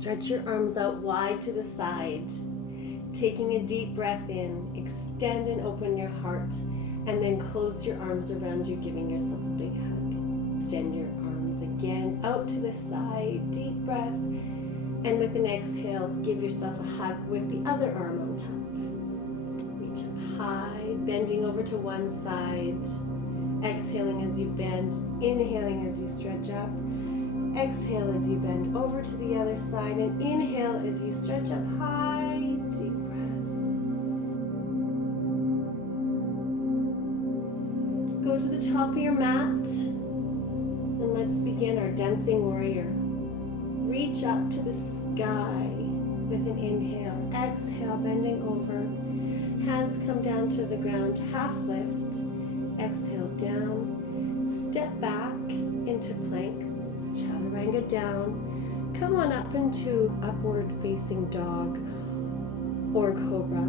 Stretch your arms out wide to the side. Taking a deep breath in, extend and open your heart, and then close your arms around you, giving yourself a big hug. Extend your arms again out to the side, deep breath, and with an exhale, give yourself a hug with the other arm on top. Reach up high, bending over to one side, exhaling as you bend, inhaling as you stretch up. Exhale as you bend over to the other side, and inhale as you stretch up high, deep breath. Go to the top of your mat, and let's begin our dancing warrior. Reach up to the sky with an inhale. Exhale, bending over. Hands come down to the ground, half lift. Exhale, down. Step back into plank. Chaturanga down. Come on up into upward facing dog or cobra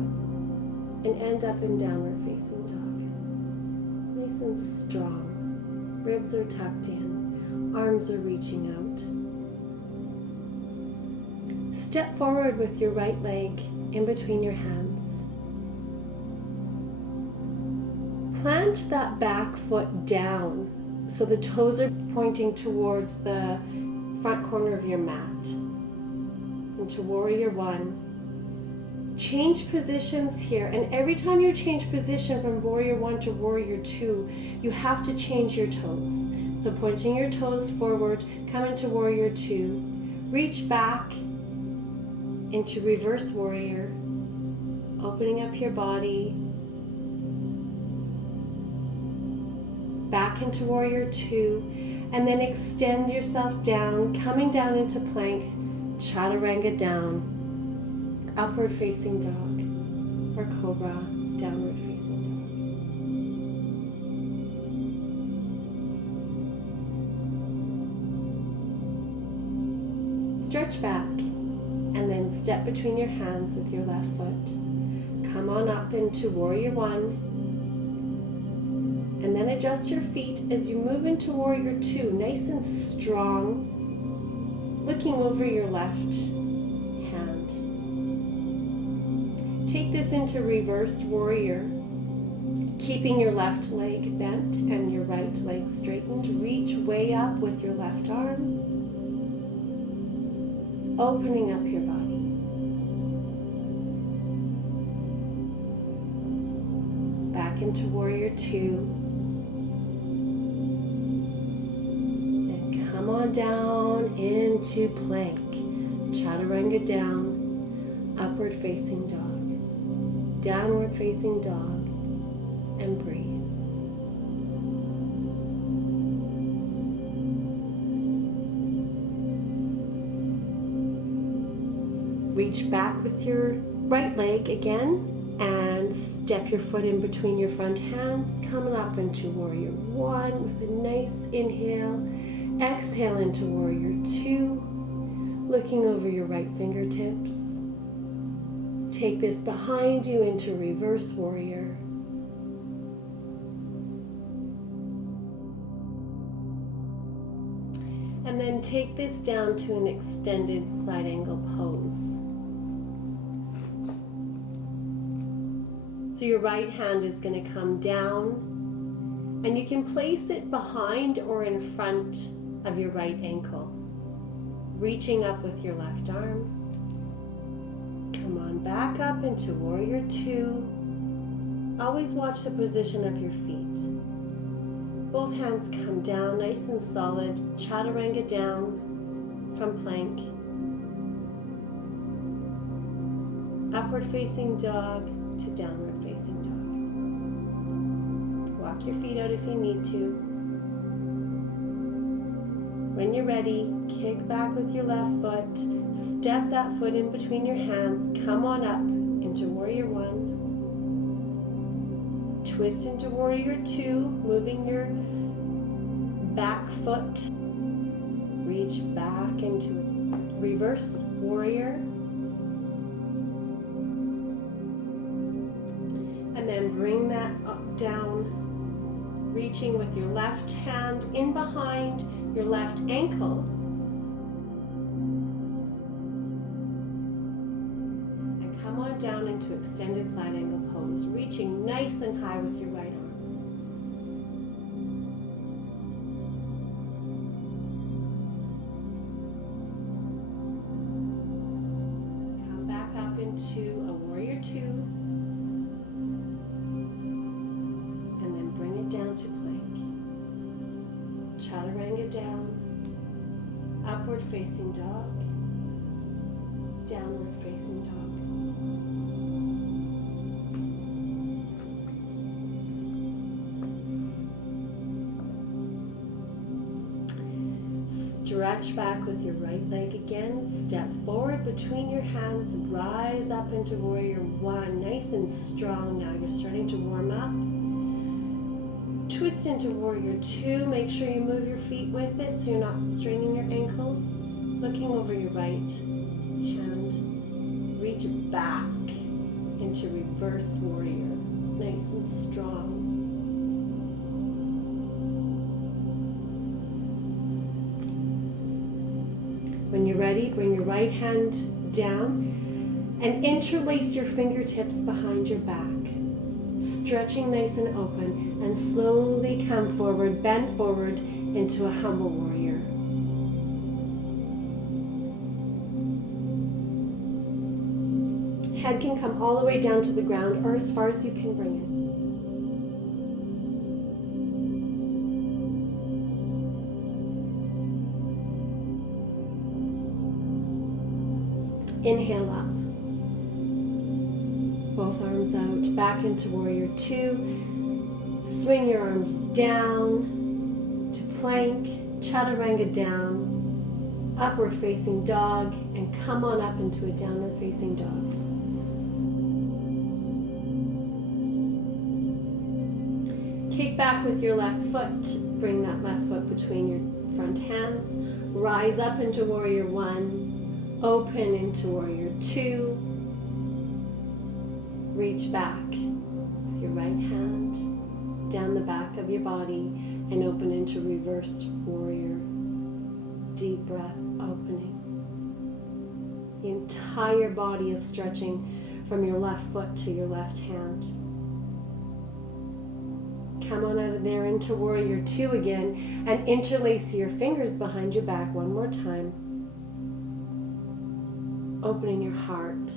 and end up in downward facing dog. Nice and strong. Ribs are tucked in. Arms are reaching out. Step forward with your right leg in between your hands. Plant that back foot down so the toes are pointing towards the front corner of your mat. Into Warrior One. Change positions here, and every time you change position from Warrior One to Warrior Two, you have to change your toes. So pointing your toes forward, come into Warrior Two, reach back into Reverse Warrior, opening up your body, back into Warrior Two, and then extend yourself down, coming down into plank, Chaturanga down, upward facing dog, or cobra, downward facing dog. Stretch back, and then step between your hands with your left foot. Come on up into Warrior One, and then adjust your feet as you move into Warrior Two, nice and strong, looking over your left hand. Take this into Reversed Warrior, keeping your left leg bent and your right leg straightened. Reach way up with your left arm, opening up your body. Back into Warrior Two. Come on down into plank, Chaturanga down, upward facing dog, downward facing dog, and breathe. Reach back with your right leg again and step your foot in between your front hands, coming up into Warrior One with a nice inhale. Exhale into Warrior Two, looking over your right fingertips. Take this behind you into Reverse Warrior. And then take this down to an extended side angle pose. So your right hand is going to come down, and you can place it behind or in front of your right ankle, reaching up with your left arm. Come on back up into Warrior Two. Always watch the position of your feet. Both hands come down nice and solid, Chaturanga down from plank. Upward facing dog to downward facing dog. Walk your feet out if you need to. When you're ready, kick back with your left foot, step that foot in between your hands, come on up into Warrior One, twist into Warrior Two, moving your back foot, reach back into Reverse Warrior, and then bring that up down, reaching with your left hand in behind your left ankle, reaching nice and high with your right arm. Come back up into a warrior two. And then bring it down to plank. Chaturanga down. Upward facing dog. Downward facing dog. Stretch back with your right leg again. Step forward between your hands. Rise up into warrior one. Nice and strong now. You're starting to warm up. Twist into warrior two. Make sure you move your feet with it so you're not straining your ankles. Looking over your right hand. Reach back into reverse warrior. Nice and strong. When you're ready, bring your right hand down and interlace your fingertips behind your back. Stretching nice and open, and slowly come forward, bend forward into a humble warrior. Head can come all the way down to the ground or as far as you can bring it. Inhale up. Both arms out, back into warrior two. Swing your arms down to plank, chaturanga down, upward facing dog, and come on up into a downward facing dog. Kick back with your left foot. Bring that left foot between your front hands. Rise up into warrior one. Open into warrior two. Reach back with your right hand down the back of your body and open into reverse warrior. Deep breath, opening. The entire body is stretching from your left foot to your left hand. Come on out of there into warrior two again and interlace your fingers behind your back one more time. Opening your heart.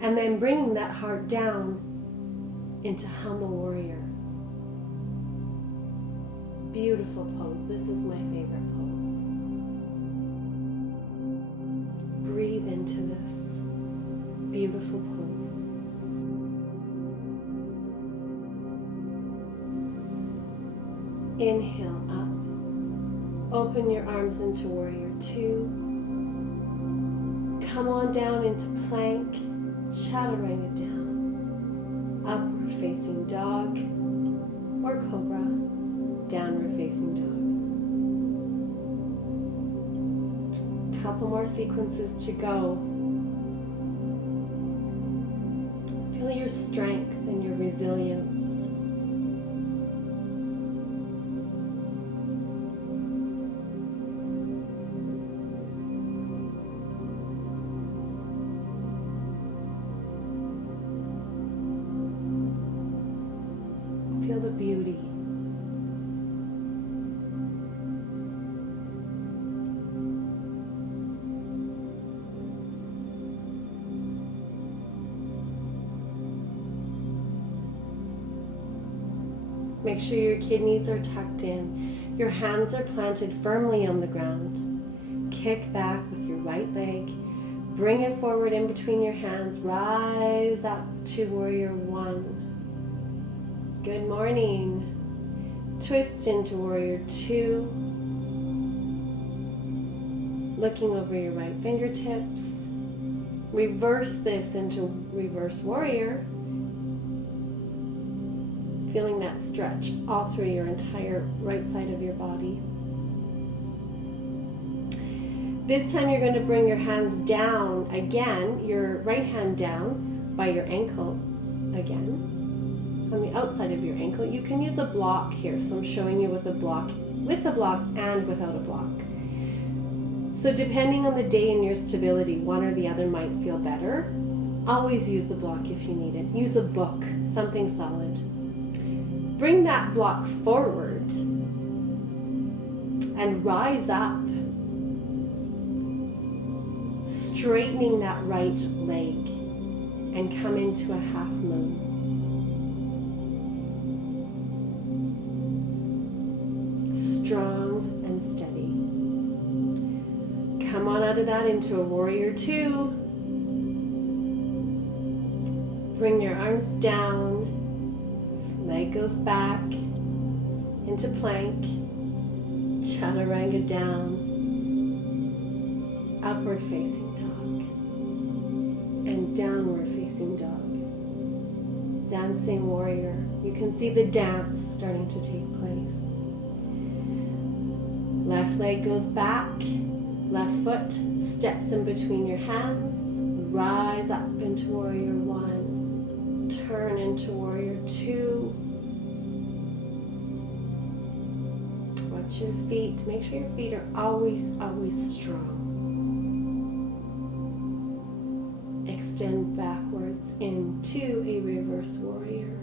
And then bringing that heart down into humble warrior. Beautiful pose. This is my favorite pose. Breathe into this beautiful pose. Inhale up. Open your arms into warrior two. Come on down into plank. Chaturanga down, upward facing dog, or cobra, downward facing dog. Couple more sequences to go. Feel your strength and your resilience. Feel the beauty. Make sure your kidneys are tucked in. Your hands are planted firmly on the ground. Kick back with your right leg. Bring it forward in between your hands. Rise up to warrior one. Good morning. Twist into warrior two. Looking over your right fingertips. Reverse this into reverse warrior. Feeling that stretch all through your entire right side of your body. This time you're going to bring your hands down again, your right hand down by your ankle again. On the outside of your ankle. You can use a block here, so I'm showing you with a block and without a block. So depending on the day and your stability, one or the other might feel better. Always use the block if you need it. Use a book, something solid. Bring that block forward and rise up, straightening that right leg and come into a half moon. Strong and steady. Come on out of that into a warrior two. Bring your arms down, leg goes back into plank, chaturanga down, upward facing dog, and downward facing dog. Dancing warrior. You can see the dance starting to take place. Left leg goes back, left foot steps in between your hands, rise up into warrior one. Turn into warrior two. Watch your feet. Make sure your feet are always strong. Extend backwards into a reverse warrior.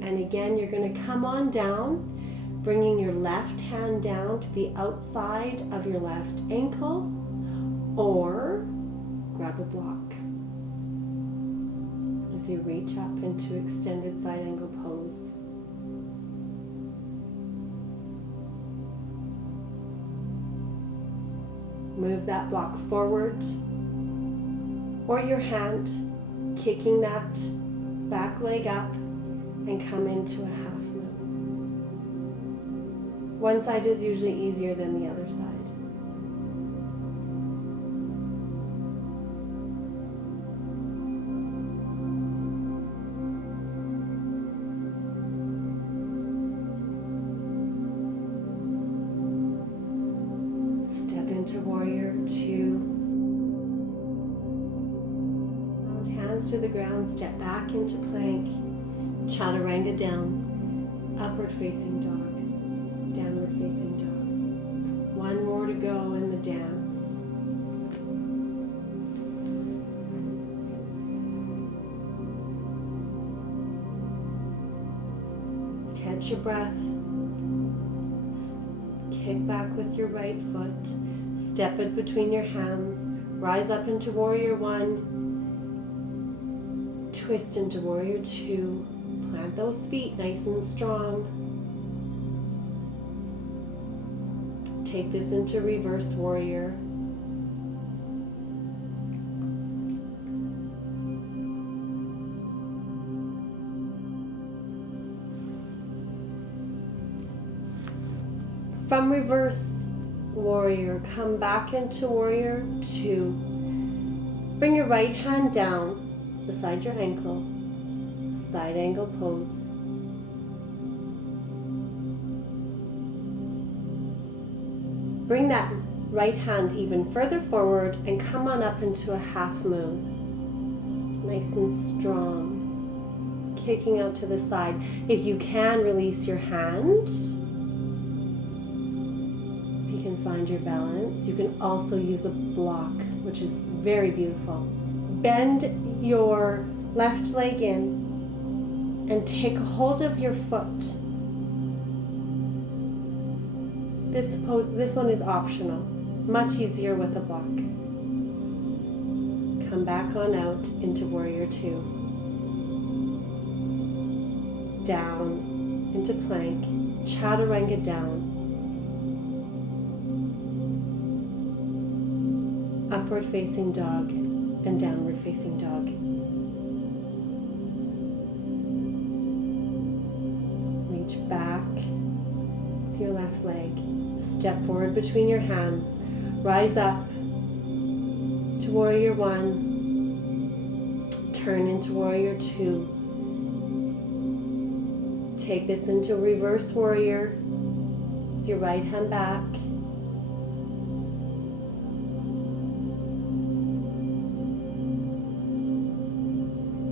And again, you're going to come on down, bringing your left hand down to the outside of your left ankle, or grab a block as you reach up into extended side angle pose. Move that block forward or your hand, kicking that back leg up and come into a half moon. One side is usually easier than the other side. Into warrior two. Hold hands to the ground, step back into plank, chaturanga down, upward facing dog, downward facing dog. One more to go in the dance. Catch your breath. Kick back with your right foot. Step it between your hands. Rise up into warrior one. Twist into warrior two. Plant those feet nice and strong. Take this into reverse warrior. From reverse warrior, come back into warrior two. Bring your right hand down beside your ankle, side angle pose. Bring that right hand even further forward and come on up into a half moon. Nice and strong. Kicking out to the side. If you can, release your hand. Find your balance. You can also use a block, which is very beautiful. Bend your left leg in and take hold of your foot. This one is optional. Much easier with a block. Come back on out into warrior two. Down into plank, chaturanga down. Upward facing dog and downward facing dog. Reach back with your left leg. Step forward between your hands. Rise up to warrior one. Turn into warrior two. Take this into reverse warrior with your right hand back.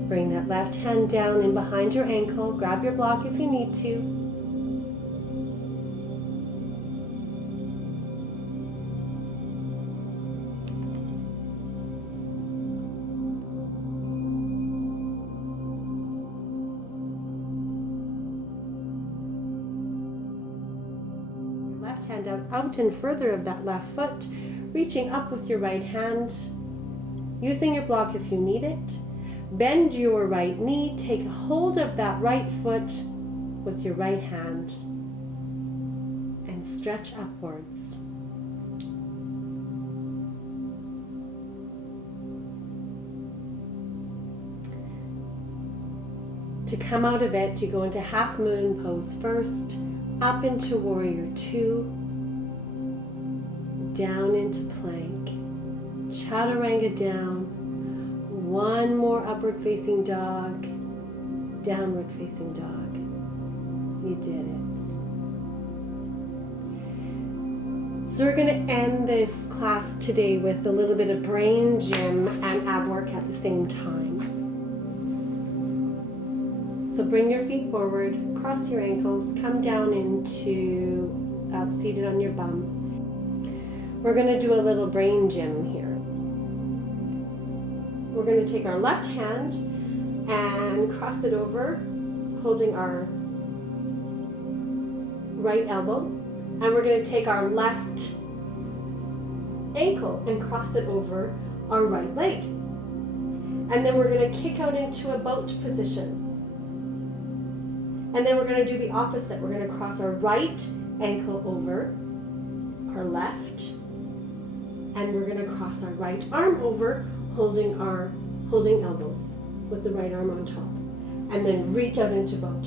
Bring that left hand down in behind your ankle. Grab your block if you need to. left hand out and further of that left foot, reaching up with your right hand, using your block if you need it. Bend your right knee, take hold of that right foot with your right hand, and stretch upwards. To come out of it, you go into half moon pose first, up into warrior two, down into plank, chaturanga down, one more upward facing dog, downward facing dog. You did it. So we're going to end this class today with a little bit of brain gym and ab work at the same time. So bring your feet forward, cross your ankles, come down into seated on your bum. We're going to do a little brain gym here. We're going to take our left hand and cross it over, holding our right elbow. And we're going to take our left ankle and cross it over our right leg. And then we're going to kick out into a boat position. And then we're going to do the opposite. We're going to cross our right ankle over our left, and we're going to cross our right arm over, holding elbows with the right arm on top, and then reach out into boat.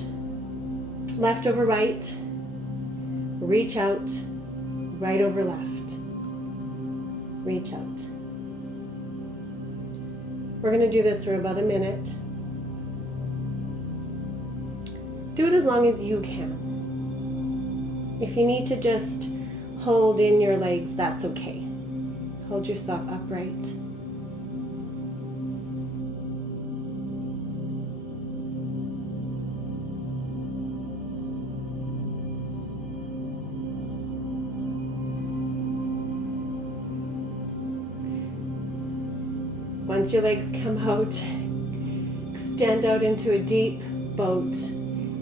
Left over right, reach out, right over left, reach out. We're going to do this for about a minute. Do it as long as you can. If you need to just hold in your legs, that's okay. Hold yourself upright. Once your legs come out, extend out into a deep boat.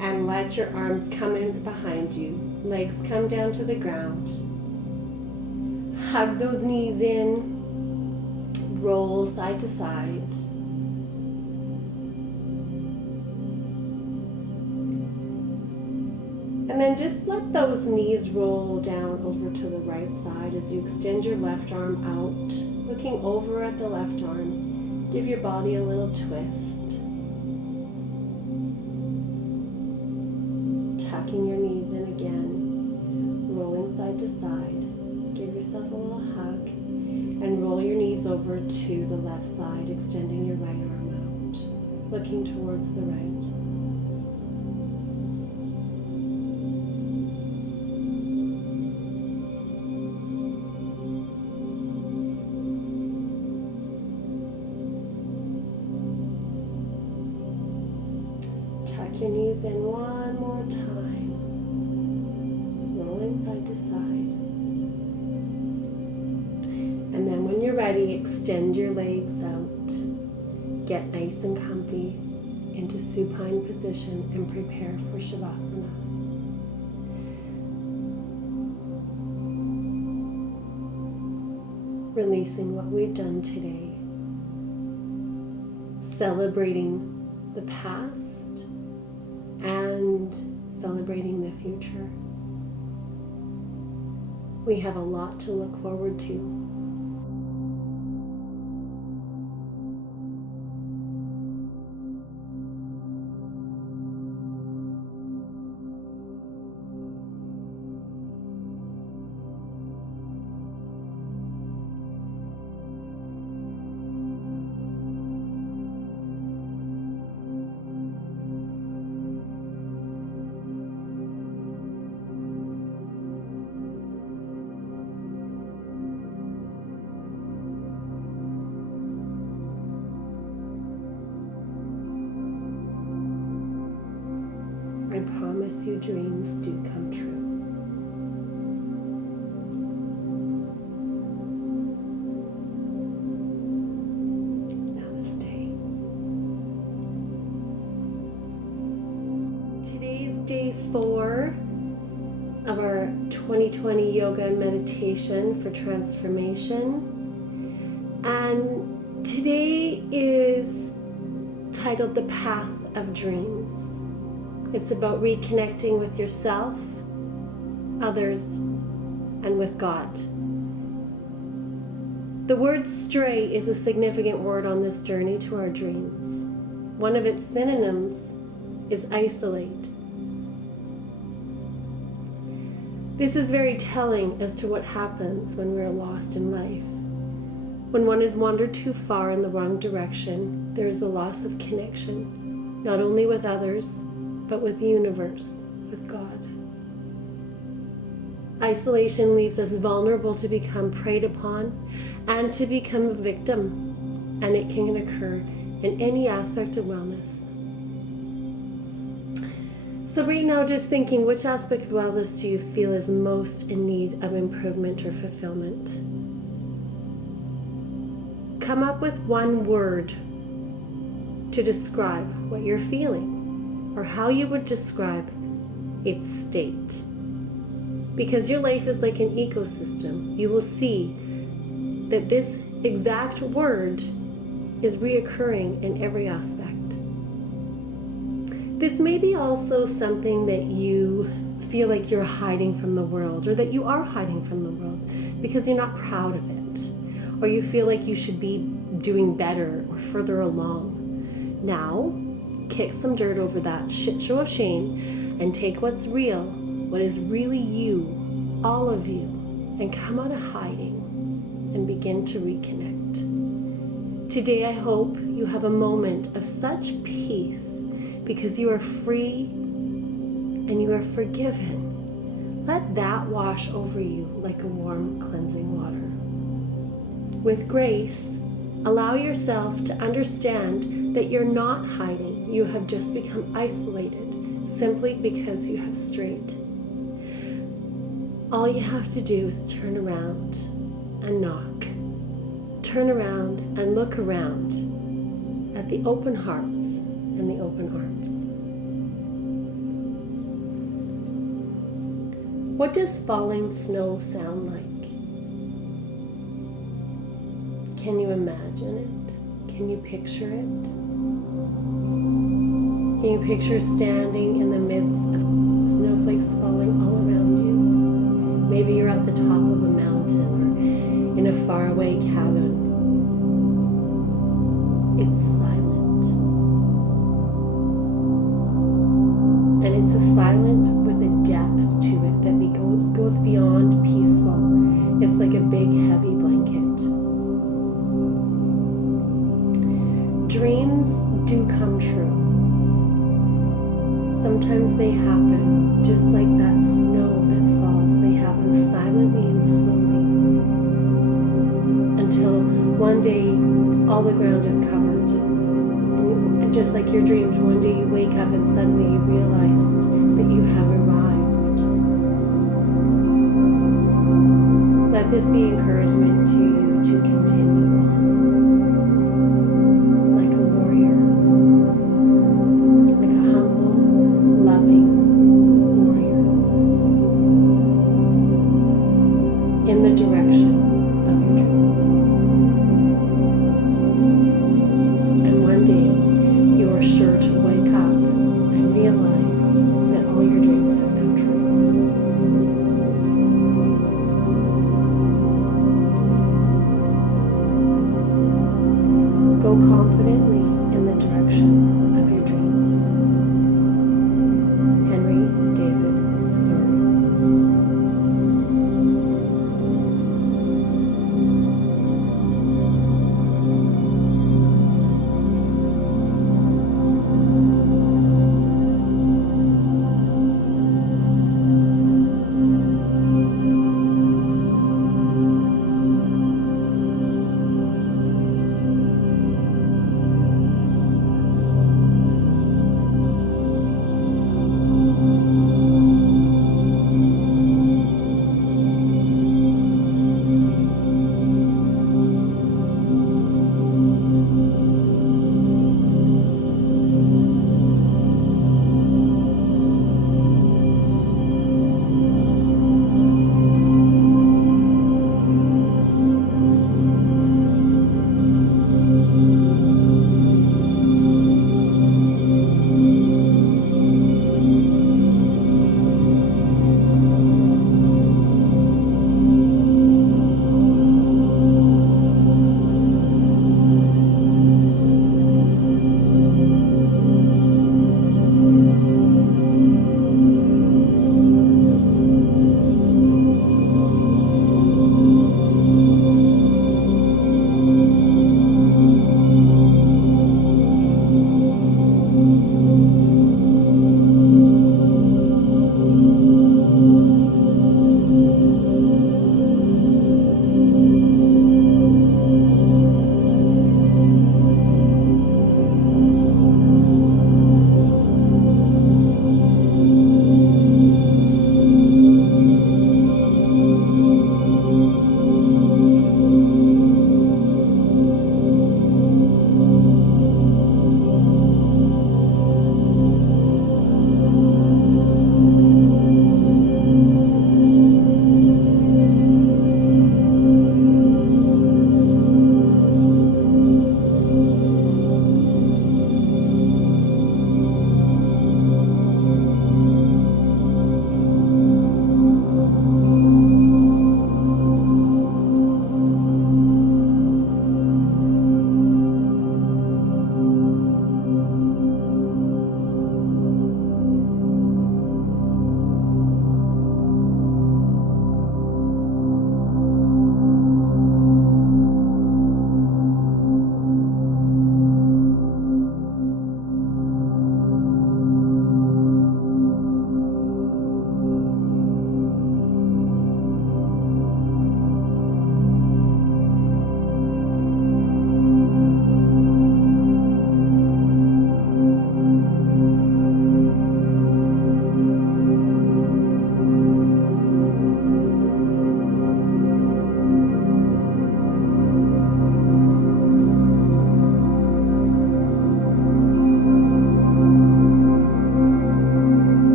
And let your arms come in behind you. Legs come down to the ground. Hug those knees in. Roll side to side. And then just let those knees roll down over to the right side as you extend your left arm out, looking over at the left arm. Give your body a little twist. Tucking your knees in again, rolling side to side. Give yourself a little hug and roll your knees over to the left side, extending your right arm out, looking towards the right. Tuck your knees in one more time, rolling side to side. And then when you're ready, extend your legs out. Get nice and comfy into supine position and prepare for Shavasana. Releasing what we've done today. Celebrating the past and celebrating the future. We have a lot to look forward to. I promise you dreams do come true. Namaste. Today's day 4 of our 2020 yoga and meditation for transformation. And today is titled The Path of Dreams. It's about reconnecting with yourself, others, and with God. The word stray is a significant word on this journey to our dreams. One of its synonyms is isolate. This is very telling as to what happens when we are lost in life. When one has wandered too far in the wrong direction, there is a loss of connection, not only with others, but with the universe, with God. Isolation leaves us vulnerable to become preyed upon and to become a victim, and it can occur in any aspect of wellness. So right now, just thinking, which aspect of wellness do you feel is most in need of improvement or fulfillment? Come up with one word to describe what you're feeling or how you would describe its state. Because your life is like an ecosystem, you will see that this exact word is reoccurring in every aspect. This may be also something that you feel like you're hiding from the world, or that you are hiding from the world because you're not proud of it, or you feel like you should be doing better or further along. Now, kick some dirt over that shit show of shame and take what's real, what is really you, all of you, and come out of hiding and begin to reconnect. Today, I hope you have a moment of such peace because you are free and you are forgiven. Let that wash over you like a warm, cleansing water. With grace, allow yourself to understand that you're not hiding. You have just become isolated simply because you have strayed. All you have to do is turn around and knock. Turn around and look around at the open hearts and the open arms. What does falling snow sound like? Can you imagine it? Can you picture it? Can you picture standing in the midst of snowflakes falling all around you? Maybe you're at the top of a mountain or in a faraway cabin. It's silent. And it's a silent with a depth to it that goes beyond peaceful. It's like a big, heavy blanket. Dreams do come true. Sometimes they happen just like that snow that falls. They happen silently and slowly until one day all the ground is covered. And just like your dreams, one day you wake up and suddenly you realize that you have arrived. Let this be encouragement to you to continue on like a warrior, like a humble, loving warrior in the direction of your dreams. And one day you are sure to wake up and realize that all your dreams have come true. Go confidently in the direction of your dreams. Henry David Thoreau.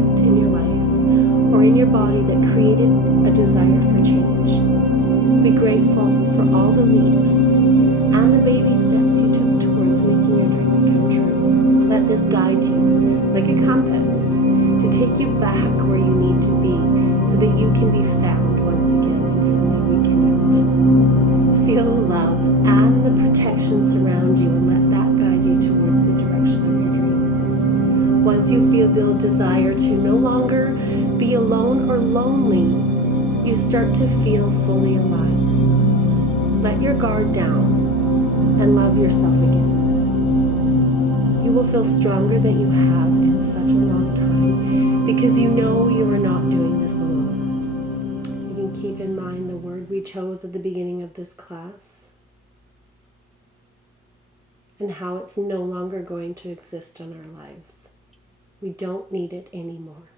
event in your life or in your body that created a desire for change. Be grateful for all the leaps and the baby steps you took towards making your dreams come true. Let this guide you like a compass to take you back where you need to be so that you can be found once again and fully reconnect. Feel the love and the protection surround you and let that guide you towards the direction of your dreams. Once you feel the desire to no longer be alone or lonely, you start to feel fully alive. Let your guard down and love yourself again. You will feel stronger than you have in such a long time because you know you are not doing this alone. You can keep in mind the word we chose at the beginning of this class and how it's no longer going to exist in our lives. We don't need it anymore.